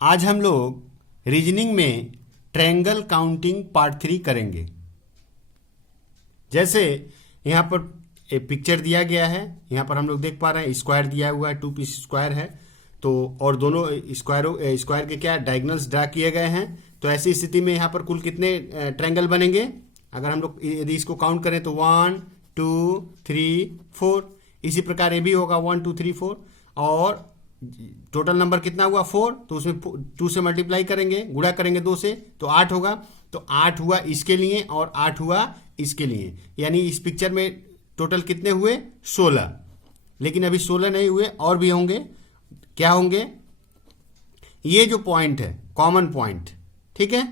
आज हम लोग रीजनिंग में ट्रायंगल काउंटिंग पार्ट 3 करेंगे। जैसे यहाँ पर एक पिक्चर दिया गया है, यहाँ पर हम लोग देख पा रहे हैं स्क्वायर दिया हुआ है, 2 पीस स्क्वायर है। तो और दोनों स्क्वायर के क्या डायगोनल्स ड्रा किए गए हैं। तो ऐसी स्थिति में यहाँ पर कुल कितने ट्रायंगल बनेंगे? अगर हम लोग यदि इसको काउंट करें तो 1 2 3 4। इसी प्रकार ये भी होगा 1 2 3 4 और टोटल नंबर कितना हुआ 4। तो उसमें 2 से मल्टीप्लाई करेंगे, गुणा करेंगे 2 से तो 8 होगा। तो 8 हुआ इसके लिए और 8 हुआ इसके लिए, यानी इस पिक्चर में टोटल कितने हुए 16। लेकिन अभी 16 नहीं हुए, और भी होंगे। क्या होंगे? ये जो पॉइंट है कॉमन पॉइंट, ठीक है।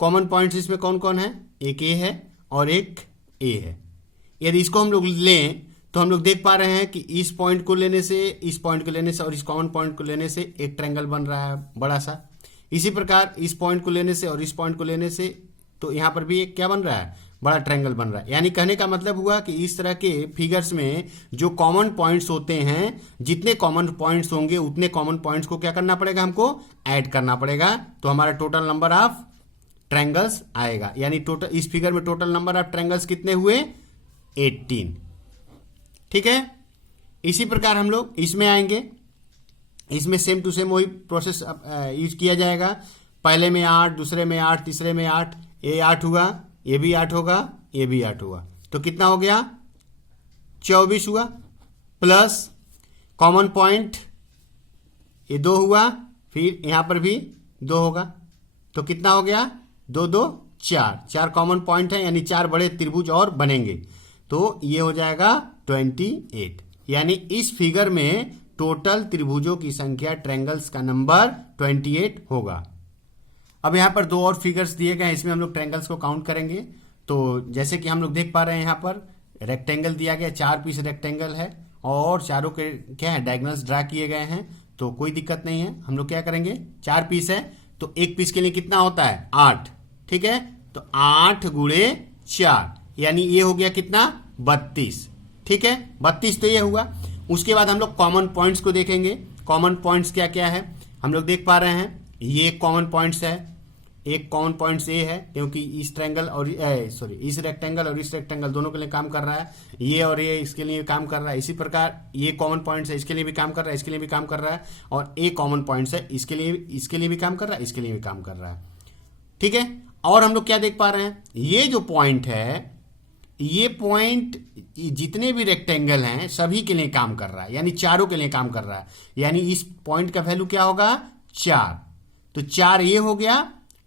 कॉमन पॉइंट्स इसमें कौन कौन है? एक ए है और एक ए है। यदि इसको हम लोग लें तो हम लोग देख पा रहे हैं कि इस पॉइंट को लेने से, इस पॉइंट को लेने से और इस कॉमन पॉइंट को लेने से एक ट्रायंगल बन रहा है बड़ा सा। इसी प्रकार इस पॉइंट को लेने से और इस पॉइंट को लेने से तो यहाँ पर भी एक क्या बन रहा है? बड़ा ट्रायंगल बन रहा है। यानी कहने का मतलब हुआ कि इस तरह के फिगर्स में जो कॉमन पॉइंट्स होते हैं, जितने कॉमन पॉइंट्स होंगे उतने कॉमन पॉइंट्स को क्या करना पड़ेगा? हमको ऐड करना पड़ेगा। तो हमारा टोटल नंबर ऑफ ट्रायंगल्स आएगा। यानी टोटल इस फिगर में टोटल नंबर ऑफ ट्रायंगल्स कितने हुए? 18। ठीक है। इसी प्रकार हम लोग इसमें आएंगे। इसमें सेम टू सेम वही प्रोसेस यूज किया जाएगा। पहले में 8, दूसरे में 8, तीसरे में 8। ये 8 हुआ, ये भी 8 होगा, ये भी 8 हुआ। तो कितना हो गया? 24 हुआ। प्लस कॉमन पॉइंट ये 2 हुआ, फिर यहां पर भी 2 होगा। तो कितना हो गया? 2 2 4। 4 कॉमन पॉइंट है, यानी 4 बड़े त्रिभुज और बनेंगे। तो ये हो जाएगा 28। यानी इस फिगर में टोटल त्रिभुजों की संख्या, ट्रायंगल्स का नंबर 28 होगा। अब यहाँ पर 2 और फिगर्स दिए गए हैं, इसमें हम लोग ट्रायंगल्स को काउंट करेंगे। तो जैसे कि हम लोग देख पा रहे हैं, यहाँ पर रेक्टेंगल दिया गया, 4 पीस रेक्टेंगल है और चारों के क्या है डायगोनल्स ड्रा किए गए हैं। तो कोई दिक्कत नहीं है। हम लोग क्या करेंगे, 4 पीस है तो एक पीस के लिए कितना होता है? 8। ठीक है। तो 8 गुणे 4, यानी ये हो गया कितना? 32। ठीक है, 32 तो ये हुआ। उसके बाद हम लोग कॉमन पॉइंट्स को देखेंगे। कॉमन पॉइंट्स क्या क्या है हम लोग देख पा रहे हैं। ये कॉमन पॉइंट्स है, एक कॉमन पॉइंट्स ये है क्योंकि इस ट्रायंगल और इस रेक्टेंगल और इस रेक्टेंगल दोनों के लिए काम कर रहा है। ये और ये इसके लिए काम कर रहा है। इसी प्रकार ये कॉमन पॉइंट्स है, इसके लिए भी काम कर रहा है, इसके लिए भी काम कर रहा है। और एक कॉमन पॉइंट्स है, इसके लिए भी काम कर रहा है, इसके लिए भी काम कर रहा है। ठीक है। और हम लोग क्या देख पा रहे हैं, ये जो पॉइंट है, ये पॉइंट जितने भी रेक्टेंगल हैं सभी के लिए काम कर रहा है, यानी चारों के लिए काम कर रहा है। यानी इस पॉइंट का वैल्यू क्या होगा? 4। तो 4 ये हो गया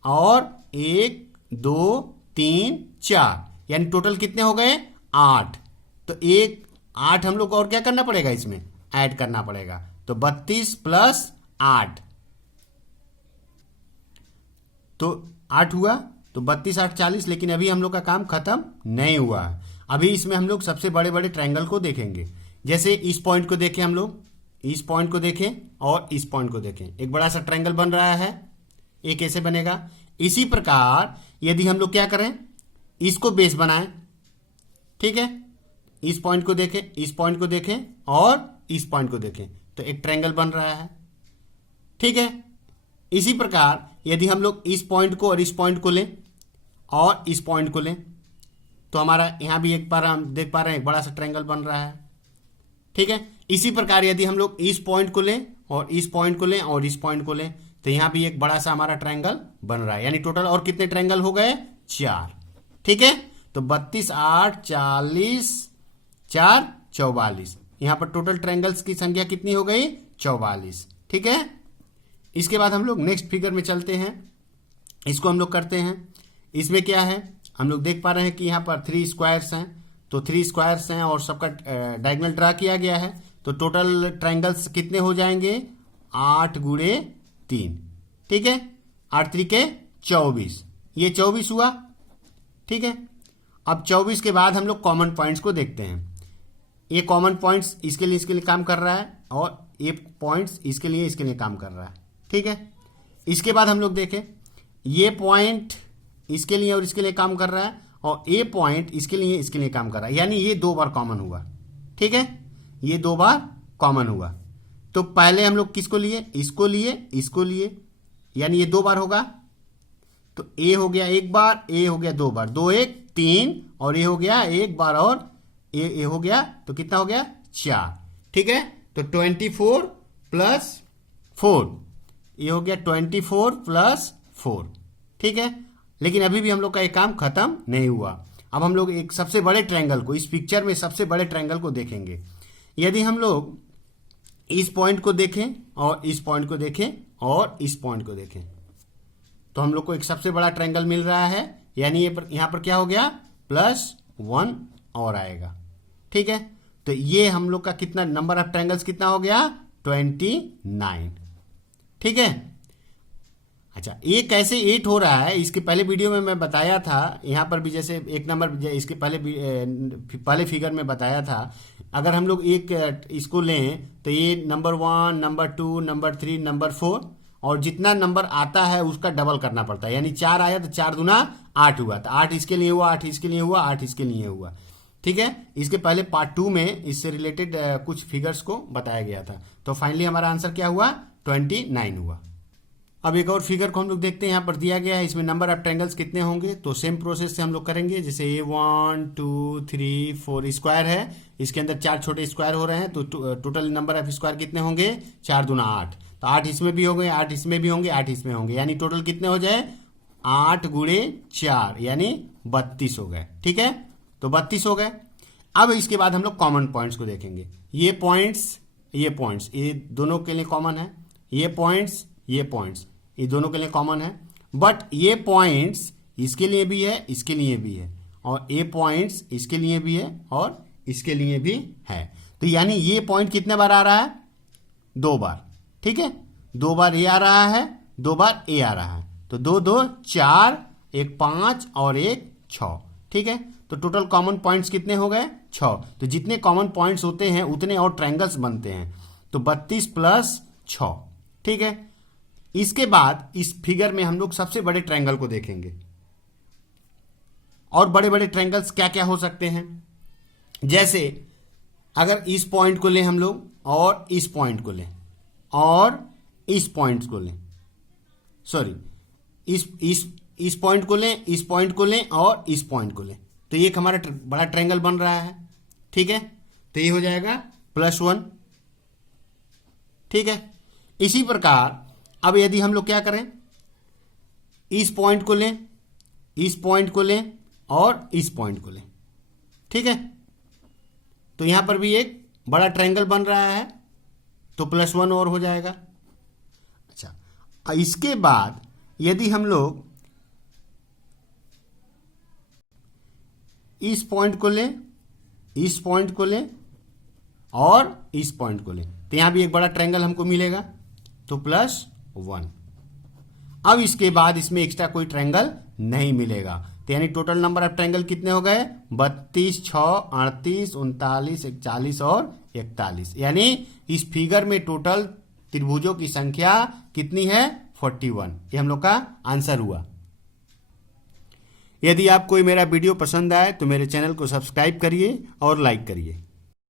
और 1 2 3 4, यानी टोटल कितने हो गए? 8। तो 8 हम लोग को और क्या करना पड़ेगा? इसमें ऐड करना पड़ेगा। तो 32 प्लस 8 तो 8 हुआ। तो 32 8 40। लेकिन अभी हम लोग का काम खत्म नहीं हुआ है। अभी इसमें हम लोग सबसे बड़े बड़े ट्रायंगल को देखेंगे। जैसे इस पॉइंट को देखें, हम लोग इस पॉइंट को देखें और इस पॉइंट को देखें, एक बड़ा सा ट्रायंगल बन रहा है। ये कैसे बनेगा? इसी प्रकार यदि हम लोग क्या करें, इसको बेस बनाएं। ठीक है। इस पॉइंट को देखें, इस पॉइंट को देखें और इस पॉइंट को देखें, तो एक ट्रायंगल बन रहा है। ठीक है। इसी प्रकार यदि हम लोग इस पॉइंट को और इस पॉइंट को लें और इस पॉइंट को लें, तो हमारा यहां भी एक बार हम देख पा रहे हैं एक बड़ा सा ट्रायंगल बन रहा है। ठीक है। इसी प्रकार यदि हम लोग इस पॉइंट को लें और इस पॉइंट को लें और इस पॉइंट को लें, तो यहां भी एक बड़ा सा हमारा ट्रायंगल बन रहा है। यानी टोटल और कितने ट्रायंगल हो गए? 4। ठीक है। तो 32 8 40 4 44। यहां पर टोटल ट्रायंगल्स की संख्या कितनी हो गई? 44। ठीक है। इसके बाद हम लोग नेक्स्ट फिगर में चलते हैं। इसको हम लोग करते हैं। इसमें क्या है, हम लोग देख पा रहे हैं कि यहाँ पर 3 स्क्वायर्स हैं। तो 3 स्क्वायर्स हैं और सबका डायगोनल ड्रा किया गया है। तो टोटल ट्रायंगल्स कितने हो जाएंगे? 8 गुणे 3। ठीक है। 8 3 के 24, ये 24 हुआ। ठीक है। अब 24 के बाद हम लोग कॉमन पॉइंट्स को देखते हैं। ये कॉमन पॉइंट्स इसके लिए काम कर रहा है और ये पॉइंट्स इसके लिए काम कर रहा है। ठीक है। इसके बाद हम लोग देखें, ये पॉइंट इसके लिए और इसके लिए काम कर रहा है और ये पॉइंट इसके लिए काम कर रहा है। यानी ये 2 बार कॉमन हुआ। ठीक है। ये 2 बार कॉमन हुआ। तो पहले हम लोग किसको लिए? इसको लिए, इसको लिए। यानी ये 2 बार होगा, तो ए हो गया 1 बार, ए हो गया 2 बार, 2 1 3, और ये हो गया 1 बार, और ए हो गया, तो कितना हो गया 4। ठीक है, तो 24 प्लस 4, ये हो गया 24 प्लस 4। ठीक है, लेकिन अभी भी हम लोग का ये काम खत्म नहीं हुआ। अब हम लोग एक सबसे बड़े ट्रायंगल को, इस पिक्चर में सबसे बड़े ट्रायंगल को देखेंगे। यदि हम लोग इस पॉइंट को देखें और इस पॉइंट को देखें और इस पॉइंट को देखें, तो हम लोग को एक सबसे बड़ा ट्रायंगल मिल रहा है, यानी यहां पर क्या हो गया +1 और आएगा। ठीक है, तो ये हम लोग का कितना नंबर ऑफ ट्रायंगल्स कितना हो गया 29। ठीक है, अच्छा ये कैसे 8 हो रहा है, इसके पहले वीडियो में मैं बताया था, यहां पर भी जैसे एक नंबर इसके पहले फिगर में बताया था, अगर हम लोग एक इसको लें तो ये नंबर 1, नंबर 2, नंबर 3, नंबर 4, और जितना नंबर आता है उसका डबल करना पड़ता है। यानी 4 आया तो 4 दूना 8 हुआ, तो 8 इसके लिए हुआ, 8 इसके लिए हुआ, 8 इसके लिए हुआ। ठीक है, इसके पहले पार्ट 2 में इससे रिलेटेड कुछ फिगर्स को बताया गया था। तो फाइनली हमारा आंसर क्या हुआ 29 हुआ। अब एक और फिगर को हम लोग देखते हैं, यहाँ पर दिया गया है, इसमें नंबर ऑफ ट्रायंगल्स कितने होंगे, तो सेम प्रोसेस से हम लोग करेंगे। जैसे ये 1 2 3 4 स्क्वायर है, इसके अंदर 4 छोटे स्क्वायर हो रहे हैं, तो टोटल नंबर ऑफ स्क्वायर कितने होंगे 4 दूना 8, तो 8 इसमें भी होंगे, 8 इसमें भी होंगे, 8 इसमें होंगे, यानी टोटल कितने हो जाए 8 गुणे 4 यानी 32 हो गए। ठीक है, तो 32 हो गए। अब इसके बाद हम लोग कॉमन पॉइंट्स को देखेंगे। ये पॉइंट्स ये दोनों के लिए कॉमन है, ये पॉइंट्स ये दोनों के लिए कॉमन है, बट ये पॉइंट्स इसके लिए भी है, इसके लिए भी है, और ये पॉइंट्स इसके लिए भी है और इसके लिए भी है। तो यानी ये पॉइंट कितने बार आ रहा है 2 बार। ठीक है, 2 बार ये आ रहा है, 2 बार ये आ रहा है, तो 2 2 4, एक 5 और एक 6। ठीक है, तो टोटल कॉमन पॉइंट्स कितने हो गए 6। तो जितने कॉमन पॉइंट्स होते हैं उतने और ट्रायंगल्स बनते हैं, तो 32 प्लस 6। ठीक है, इसके बाद इस फिगर में हम लोग सबसे बड़े ट्रायंगल को देखेंगे। और बड़े बड़े ट्रायंगल्स क्या क्या हो सकते हैं, जैसे अगर इस पॉइंट को लें हम लोग, और इस पॉइंट को लें, और इस पॉइंट को लें, सॉरी इस पॉइंट को लें, इस पॉइंट को लें और इस पॉइंट को लें, तो ये एक हमारा बड़ा ट्रायंगल बन रहा है। ठीक है, तो ये हो जाएगा +1। ठीक है, इसी प्रकार अब यदि हम लोग क्या करें, इस पॉइंट को लें, इस पॉइंट को लें और इस पॉइंट को लें, ठीक है, तो यहां पर भी एक बड़ा ट्रायंगल बन रहा है, तो +1 और हो जाएगा। अच्छा, इसके बाद यदि हम लोग इस पॉइंट को लें, इस पॉइंट को लें और इस पॉइंट को लें, तो यहां भी एक बड़ा ट्रायंगल हमको मिलेगा, तो +1। अब इसके बाद इसमें एक्स्ट्रा कोई ट्रायंगल नहीं मिलेगा, तो यानी टोटल नंबर ऑफ ट्रायंगल कितने हो गए 32 6 38 39 41 और 41। यानी इस फिगर में टोटल त्रिभुजों की संख्या कितनी है 41। ये हम लोग का आंसर हुआ। यदि आपको मेरा वीडियो पसंद आए तो मेरे चैनल को सब्सक्राइब करिए और लाइक करिए।